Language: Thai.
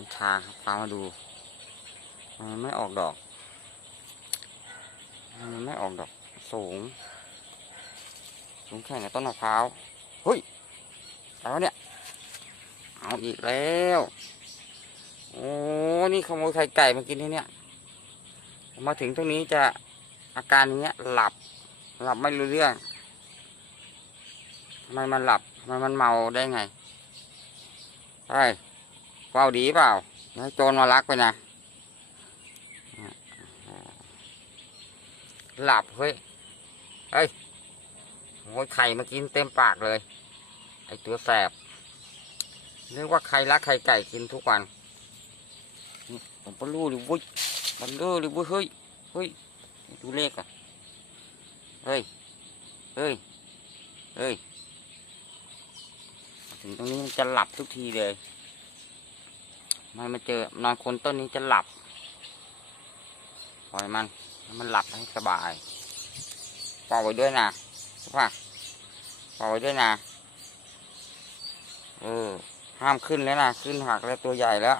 กัญชาครับพามาดูมันไม่ออกดอกมันไม่ออกดอกสูง สูงแข่งกับต้นมะพร้าวเฮ้ยแล้วเนี่ย เอาอีกแล้ว โอ้นี่ขโมยไข่ไก่มากินที่เนี่ย มาถึงตรงนี้จะอาการอย่างเงี้ย หลับ หลับไม่รู้เรื่องทำไมมันหลับทำไมมันเมาได้ไงเฮ้ย เฝ้าดีเปล่าให้โจรมาลักไปนะหลับเฮ้ยเฮ้ยโอ้ยไข่มากินเต็มปากเลย ไอตัวแสบเรียกว่าใครรักไข่ไก่กินทุกวันผมปรู้เลยเวุ้ยมันเลือเลยเวุ้ยเฮ้ยเฮ้ยดูเลขอะเฮ้ยเฮ้ยเฮ้ยถึงตรงนี้มันจะหลับทุกทีเลย มันมาเจอนอนคนต้นนี้จะหลับปล่อยมันมันหลับให้สบายปล่อยไว้ด้วยนะใช่ปะปล่อยไว้ด้วยนะเออห้ามขึ้นแล้วนะขึ้นหักแล้วตัวใหญ่แล้ว